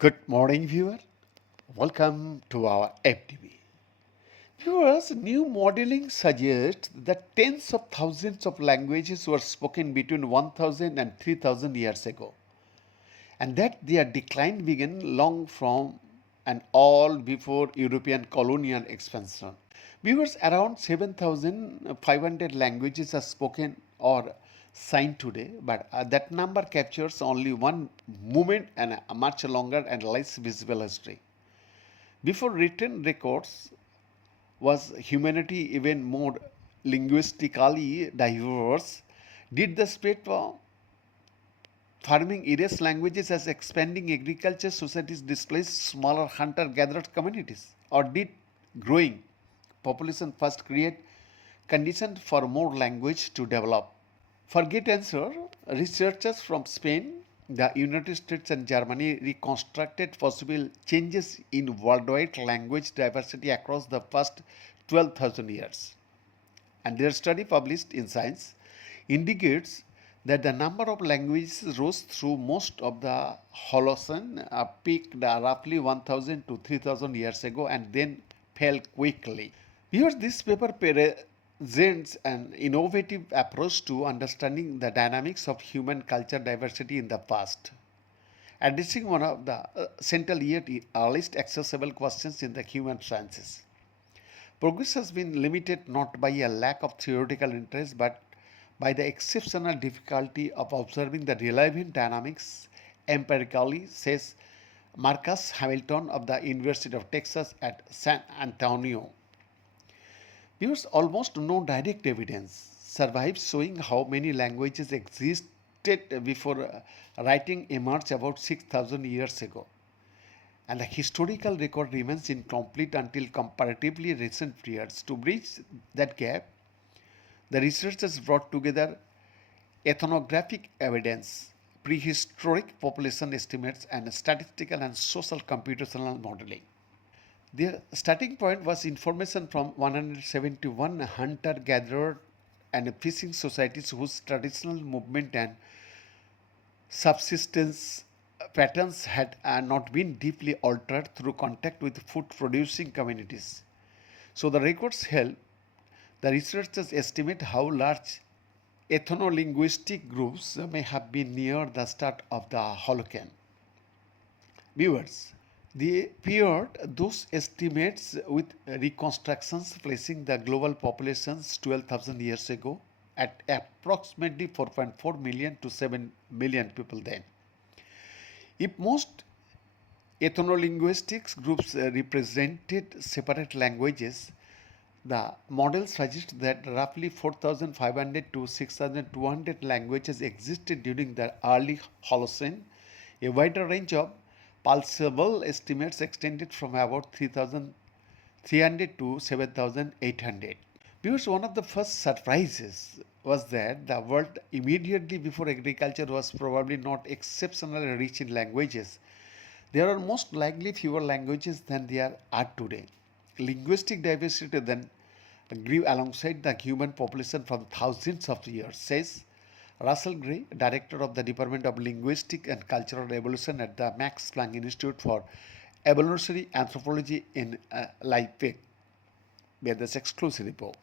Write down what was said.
Good morning, viewer. Welcome to our FTV. Viewers, new modeling suggests that tens of thousands of languages were spoken between 1000 and 3000 years ago, and that their decline began long from and all before European colonial expansion. Viewers, around 7,500 languages are spoken or signed today, but that number captures only one moment and a much longer and less visible history. Before written records, was humanity even more linguistically diverse? Did the spread of farming erase languages as expanding agriculture societies displaced smaller hunter-gatherer communities? Or did growing population first create conditions for more language to develop? For get answer, researchers from Spain, the United States and Germany reconstructed possible changes in worldwide language diversity across the first 12,000 years. And their study published in Science indicates that the number of languages rose through most of the Holocene, peaked roughly 1000 to 3000 years ago and then fell quickly. Here, this paper presents an innovative approach to understanding the dynamics of human culture diversity in the past, addressing one of the central yet earliest accessible questions in the human sciences. Progress has been limited not by a lack of theoretical interest but by the exceptional difficulty of observing the relevant dynamics empirically, says Marcus Hamilton of the University of Texas at San Antonio. There's almost no direct evidence survives showing how many languages existed before writing emerged about 6,000 years ago. And the historical record remains incomplete until comparatively recent periods. To bridge that gap, the researchers brought together ethnographic evidence, prehistoric population estimates, and statistical and social computational modeling. Their starting point was information from 171 hunter gatherer and fishing societies whose traditional movement and subsistence patterns had not been deeply altered through contact with food producing communities. So, the records help the researchers estimate how large ethno-linguistic groups may have been near the start of the Holocene. Viewers, they paired those estimates with reconstructions placing the global populations 12,000 years ago at approximately 4.4 million to 7 million people then. If most ethno-linguistics groups represented separate languages, the model suggests that roughly 4,500 to 6,200 languages existed during the early Holocene. A wider range of pulsable estimates extended from about 3,300 to 7,800. Because one of the first surprises was that the world immediately before agriculture was probably not exceptionally rich in languages. There are most likely fewer languages than there are today. Linguistic diversity then grew alongside the human population from thousands of years, says Russell Gray, director of the Department of Linguistic and Cultural Evolution at the Max Planck Institute for Evolutionary Anthropology in Leipzig, where this exclusive report.